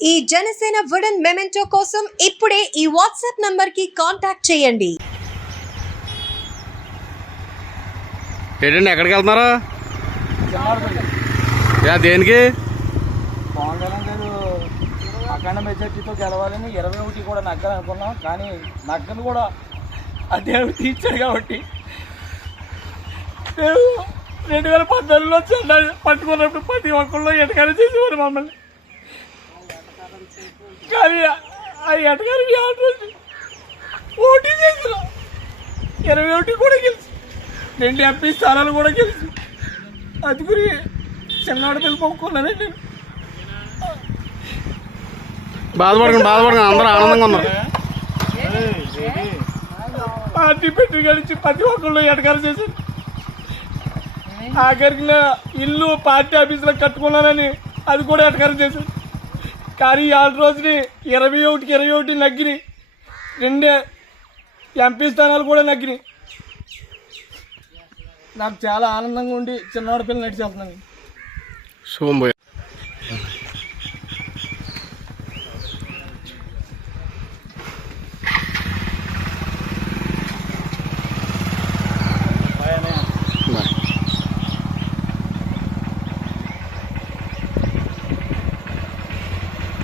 ఈ Janasena wooden memento కోసం ఇప్పుడే ఈ వాట్సాప్ నంబర్ కి కాంటాక్ట్ చేయండి. ఏంటండి ఎక్కడికి వెళ్తున్నారా? దేనికి? పవన్ కళ్యాణ్ గారు అఖండ మెజార్టీతో గెలవాలని 21 కూడా నగ్గాలనుకున్నాం. కానీ నగ్గను కూడా ఆ దేవుడు తీర్చాడు కాబట్టి 2014లో చెండా పట్టుకున్నప్పుడు ప్రతి ఒక్కళ్ళు ఎటకారం చేసేవారు మమ్మల్ని. కానీ ఆ ఎటకారం ఓటీ చేసిన 21 కూడా గెలిచి 2 ఎంపీ స్థానాలు కూడా గెలిచి అది గురి చిన్నవాడు పిలుపుకున్నానండి. బాధపడకండి అందరూ ఆనందంగా ఉన్నారు. పార్టీ పెట్టి గడిచి ప్రతి ఒక్కళ్ళు ఎటకారం చేశారు. ఆఖరికి ఇల్లు పార్టీ ఆఫీసులో కట్టుకున్నానని అది కూడా ఎటకారం చేశారు. కానీ ఆ రోజుని 21కి 21 నగ్గినాయి. 2 ఎంపీ స్థానాలు కూడా నగ్గినాయి. నాకు చాలా ఆనందంగా ఉండి చిన్నవాడి పిల్లలు నడిచి వెళ్తున్నాను. శుభం.